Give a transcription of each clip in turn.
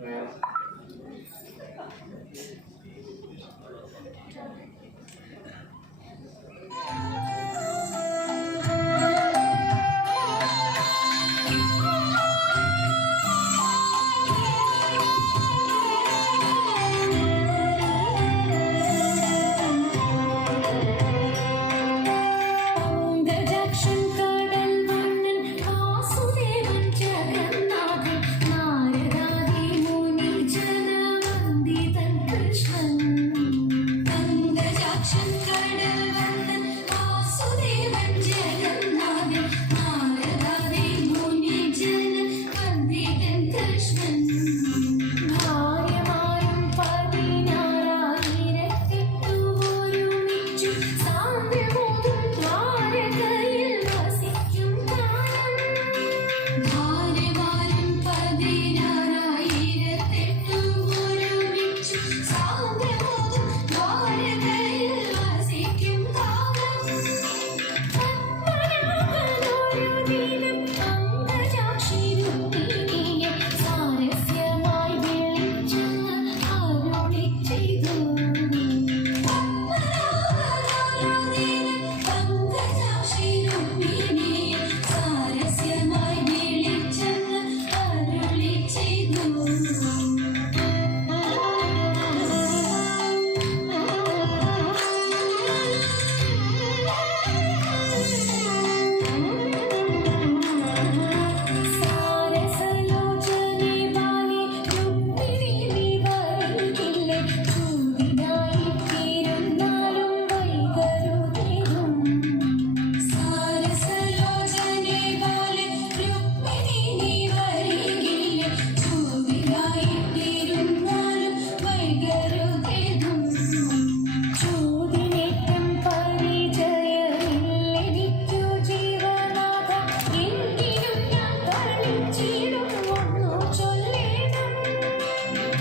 Yeah.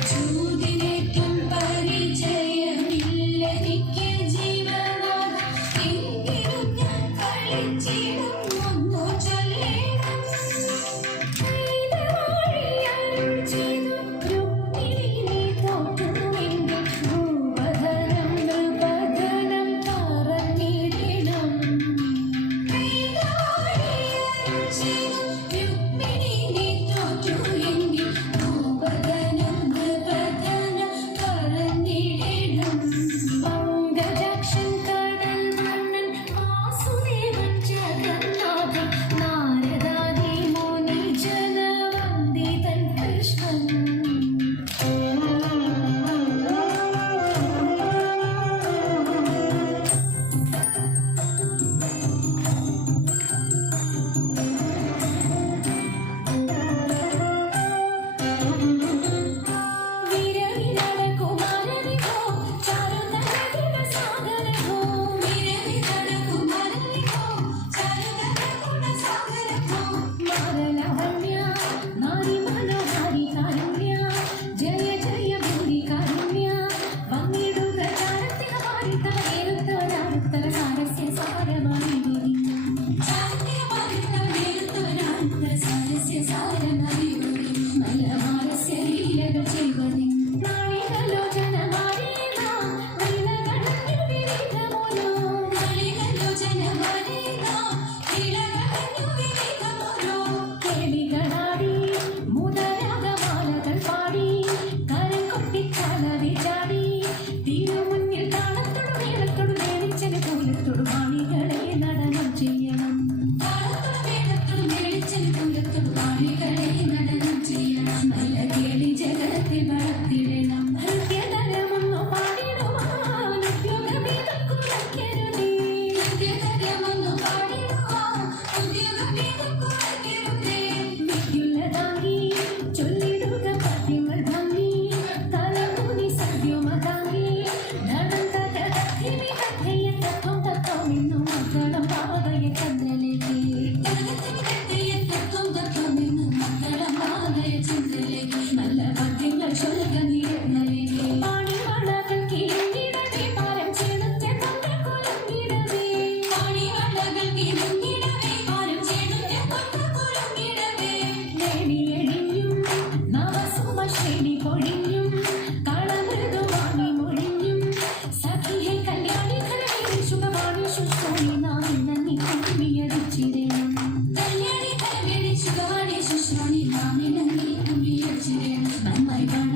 to my mind.